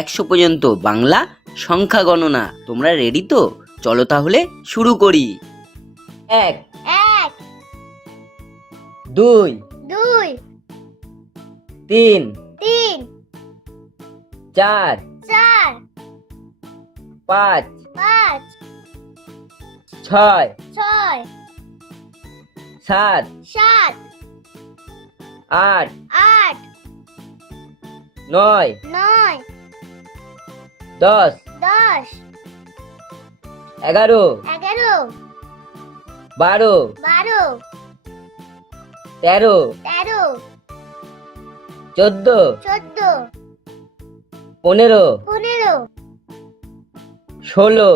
100 পর্যন্ত বাংলা সংখ্যা গণনা। তোমরা রেডি তো? চলো তাহলে শুরু করি। 1 এক 2 দুই 3 তিন 4 চার 5 পাঁচ 6 ছয় 7 সাত 8 আট 9 নয় 10 দশ 11 এগারো 12 বারো 13 তেরো 14 চোদ্দ 15 পনেরো 16 ষোলো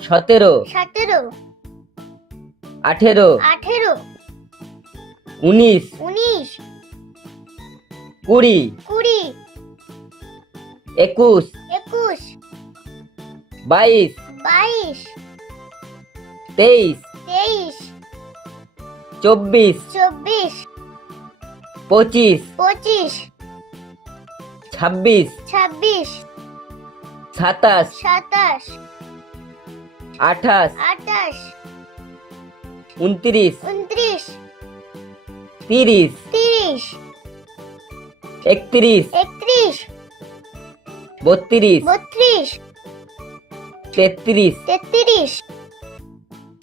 17 সতেরো 18 আঠেরো 19 উনিশ 20 কুড়ি 21 একুশ 22 বাইশ 23 তেইশ 24 চব্বিশ 25 পঁচিশ 26 ছাব্বিশ 27 সাতাশ 28 আটাশ 29 উনত্রিশ 30 তিরিশ 31 একত্রিশ 32 বত্রিশ 33 তেত্রিশ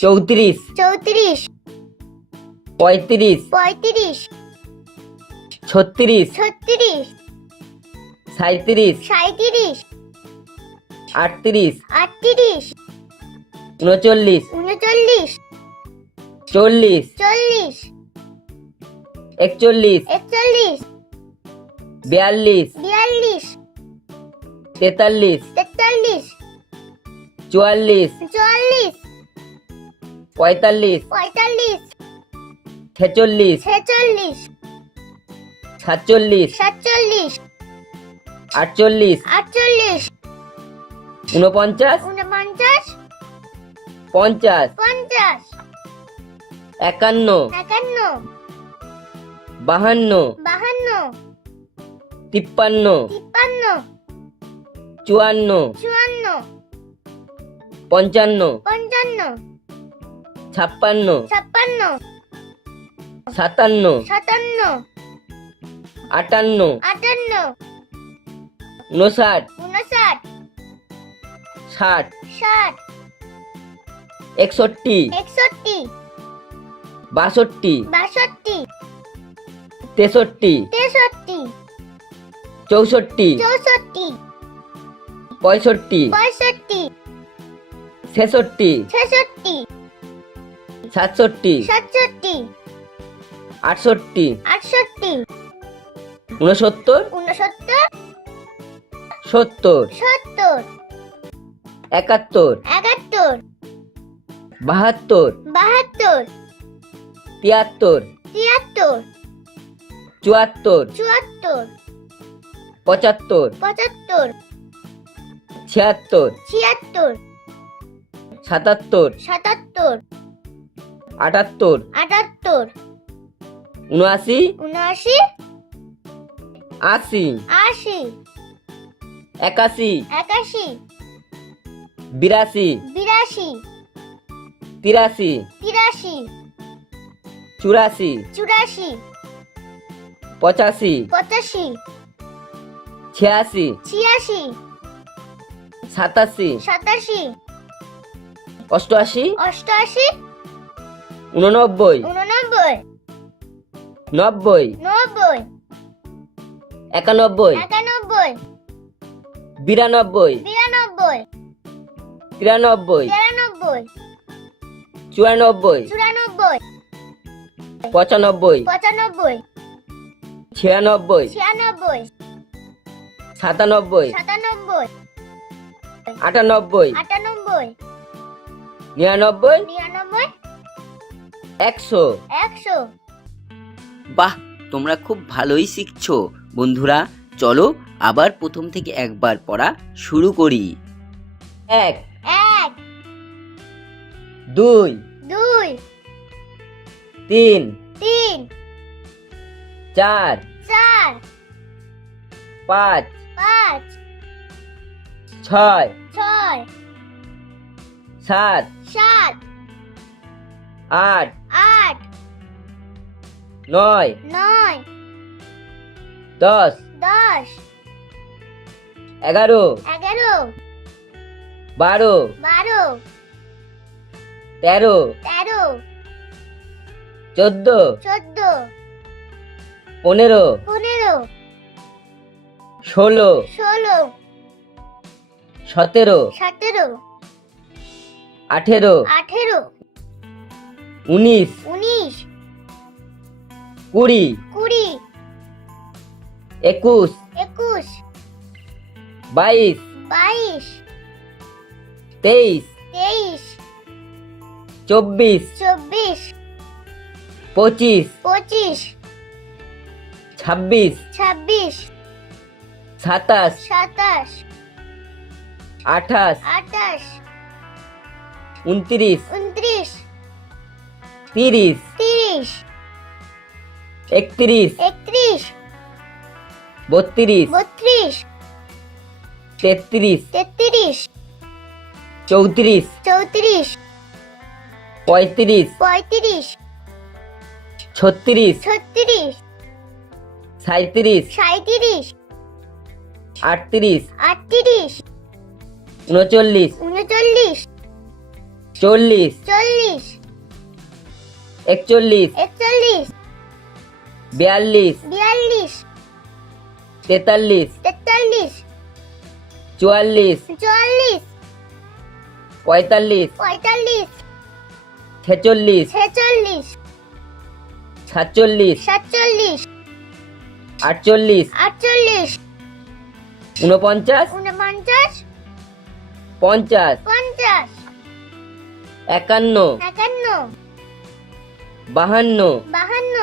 34 চৌত্রিশ 35 পঁয়ত্রিশ 36 ছত্রিশ 37 সাঁইত্রিশ 38 আটত্রিশ 39 উনচল্লিশ 40 চল্লিশ 41 একচল্লিশ 42 বিয়াল্লিশ 43 তেতাল্লিশ 44 চুয়াল্লিশ 45 পঁয়তাল্লিশ 46 ছেচল্লিশ 47 সাতচল্লিশ 48 আটচল্লিশ 49 ঊনপঞ্চাশ 50 পঞ্চাশ 51 একান্ন 52 বাহান্ন 53 তিপ্পান্ন 54 চুয়ান্ন 55 পঞ্চান্ন 56 ছাপ্পান্ন 57 সাতান্ন 58 আটান্ন 59 ঊনষাট 60 ষাট 61 একষট্টি 62 বাষট্টি 63 তেষট্টি 64 চৌষট্টি 65 পঁয়ষট্টি 66 ছেষট্টি 67 সাতষট্টি 68 আটষট্টি 69 ঊনসত্তর 70 সত্তর 71 একাত্তর 72 বাহাত্তর 73 তিয়াত্তর 74 চুয়াত্তর 75 পঁচাত্তর 76 ছিয়াত্তর 77 সাতাত্তর 78 আটাত্তর 79 উনআশি 80 আশি 81 একাশি 82 বিরাশি 83 তিরাশি 84 চুরাশি 85 পঁচাশি 86 ছিয়াশি 87 সাতাশি 88 অষ্টআশি 89 উননব্বই 90 নব্বই 91 একানব্বই 92 বিরানব্বই 93 তিরানব্বই 94 চুরানব্বই 95 পঁচানব্বই 96 ছিয়ানব্বই 97 সাতানব্বই 98 আটানব্বই 99 নিরানব্বই 100 একশো। বাহ, তোমরা খুব ভালোই শিখছো বন্ধুরা। চলো আবার প্রথম থেকে একবার পড়া শুরু করি। 1 এক 2 দুই 3 তিন 4 চার 5 5 6 6 7 7 8 8 9 9 10 10 11 11 12 12 13 13 14 14 15 15 16 16 17 17 18 18 19 19 20 20 21 21 22 22 23 23 24 24 25 25 26 26 27 27 28 28 29 29 30 30 31 31 32 32 33 33 34 34 35 35 36 36 37 37 38 38 39 39 40 40 41 41 42 42 43 43 44 44 45 45 46 46 47 47 48 48 49 49 50 50 51 51 52 52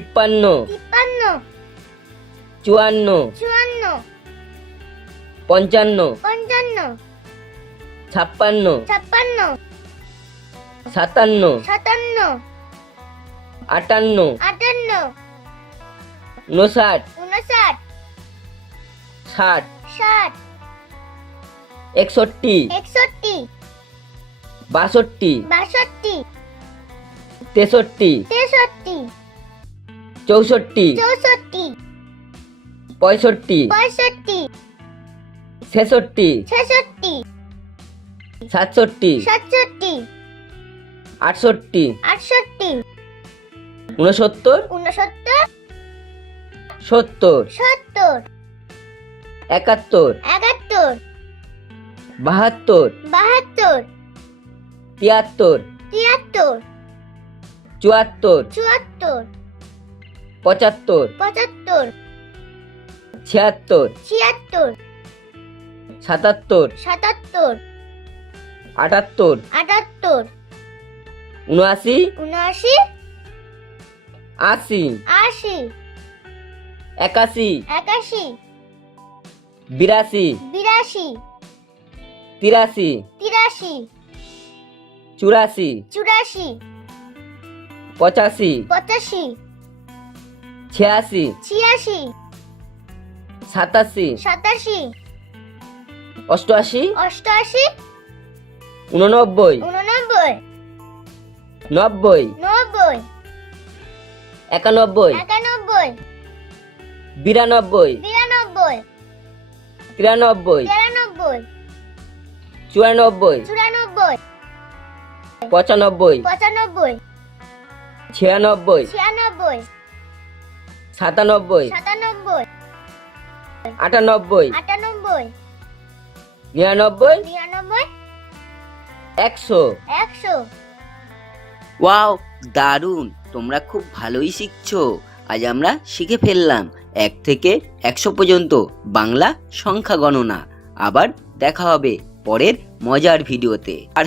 53 53 54 54 55 55 56 56 57 57 58 58 59 59 60 60 61 61 62 62 63 63 64 64 65 65 ছেষট্টি 66 সাতষট্টি 67 আটষট্টি 68 ঊনসত্তর 69 সত্তর 70 একাত্তর 71 বাহাত্তর 72 তিয়াত্তর 73 চুয়াত্তর 74 পঁচাত্তর 75 ছিয়াত্তর 76 সাতাত্তর 77 আটাত্তর 78 উনআশি 79 আশি 80 একাশি 81 বিরাশি 82 তিরাশি 83 চুরাশি 84 পঁচাশি 85 ছিয়াশি 86 সাতাশি 87 অষ্টআশি 88 ঊননব্বই 89 নব্বই 90 একানব্বই 91 বিরানব্বই 92 তিরানব্বই 93 চুরানব্বই 94 পঁচানব্বই 95 ছিয়ানব্বই 96 সাতানব্বই 97 আটানব্বই 98 নিরানব্বই 99 একশো 100 ওয়াও, দারুণ! তোমরা খুব ভালোই শিখছো। আজ আমরা শিখে ফেললাম 1 থেকে 100 পর্যন্ত বাংলা সংখ্যা গণনা। আবার দেখা হবে পরের মজার ভিডিওতে। আর